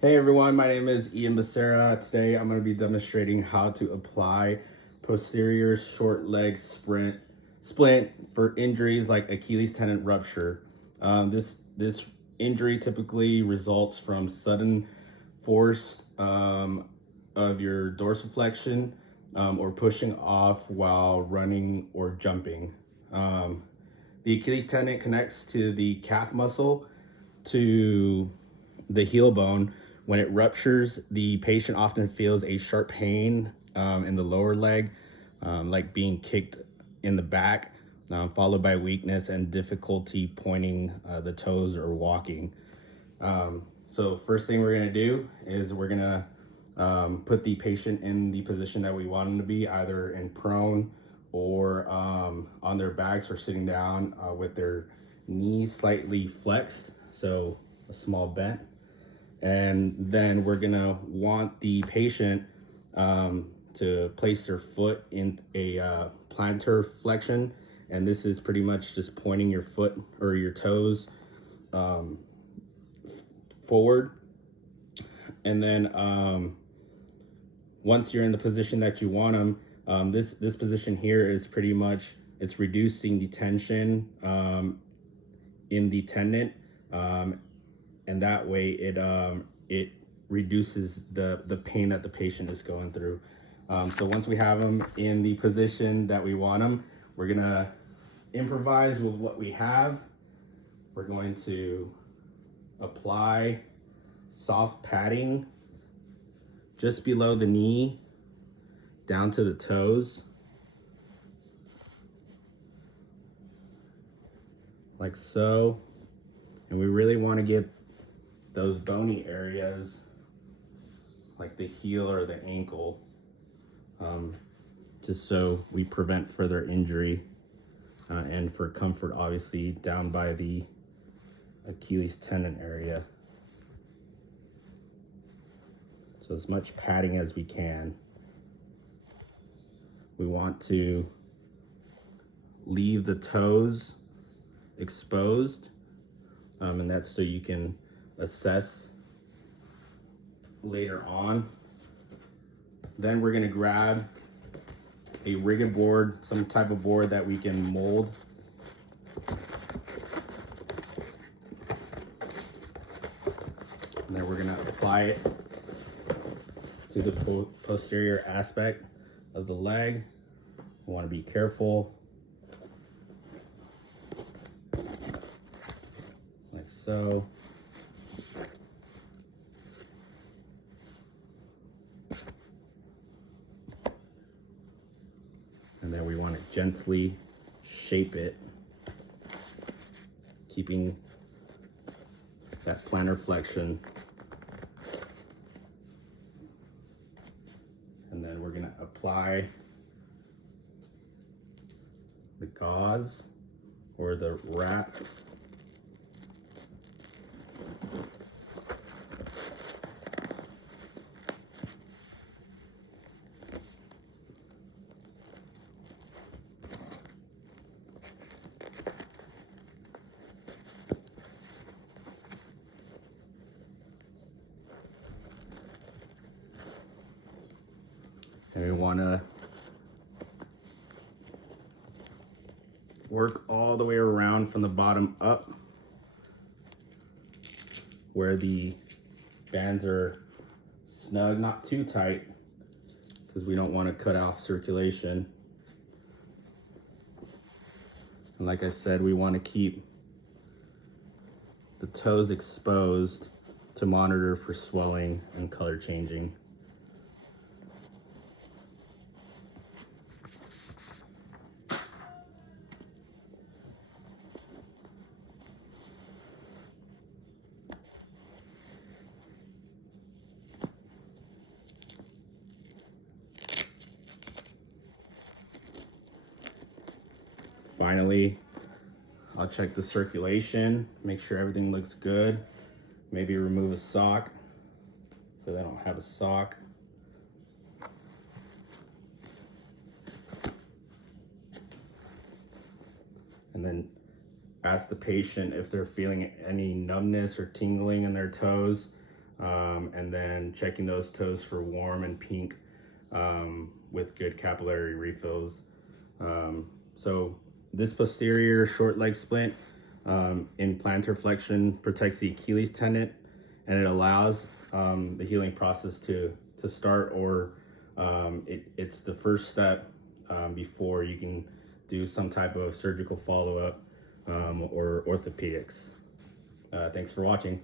Hey everyone, my name is Ian Becerra. Today I'm going to be demonstrating how to apply posterior short leg splint for injuries like Achilles tendon rupture. This injury typically results from sudden force of your dorsiflexion or pushing off while running or jumping. The Achilles tendon connects to the calf muscle to the heel bone. When it ruptures, the patient often feels a sharp pain in the lower leg, like being kicked in the back, followed by weakness and difficulty pointing the toes or walking. So first thing we're gonna do is we're gonna put the patient in the position that we want them to be, either in prone or on their backs or sitting down with their knees slightly flexed, so a small bent. And then we're gonna want the patient to place their foot in a plantar flexion. And this is pretty much just pointing your foot or your toes forward. And then once you're in the position that you want them, this position here is pretty much, it's reducing the tension in the tendon, and that way it reduces the pain that the patient is going through. So once we have them in the position that we want them, we're gonna improvise with what we have. We're going to apply soft padding just below the knee down to the toes, like so. And we really want to get those bony areas like the heel or the ankle, just so we prevent further injury, and for comfort obviously down by the Achilles tendon area. So as much padding as we can. We want to leave the toes exposed, and that's so you can assess later on. Then we're gonna grab a rigid board, some type of board that we can mold. And then we're gonna apply it to the posterior aspect of the leg. We wanna be careful, like so. And then we want to gently shape it, keeping that plantar flexion. And then we're gonna apply the gauze or the wrap. And we want to work all the way around from the bottom up where the bands are snug, not too tight, because we don't want to cut off circulation. And like I said, we want to keep the toes exposed to monitor for swelling and color changing. Finally, I'll check the circulation, make sure everything looks good. Maybe remove a sock so they don't have a sock. And then ask the patient if they're feeling any numbness or tingling in their toes. and then checking those toes for warm and pink with good capillary refills. So this posterior short leg splint in plantar flexion protects the Achilles tendon, and it allows the healing process to start, or it's the first step before you can do some type of surgical follow-up or orthopedics. Thanks for watching.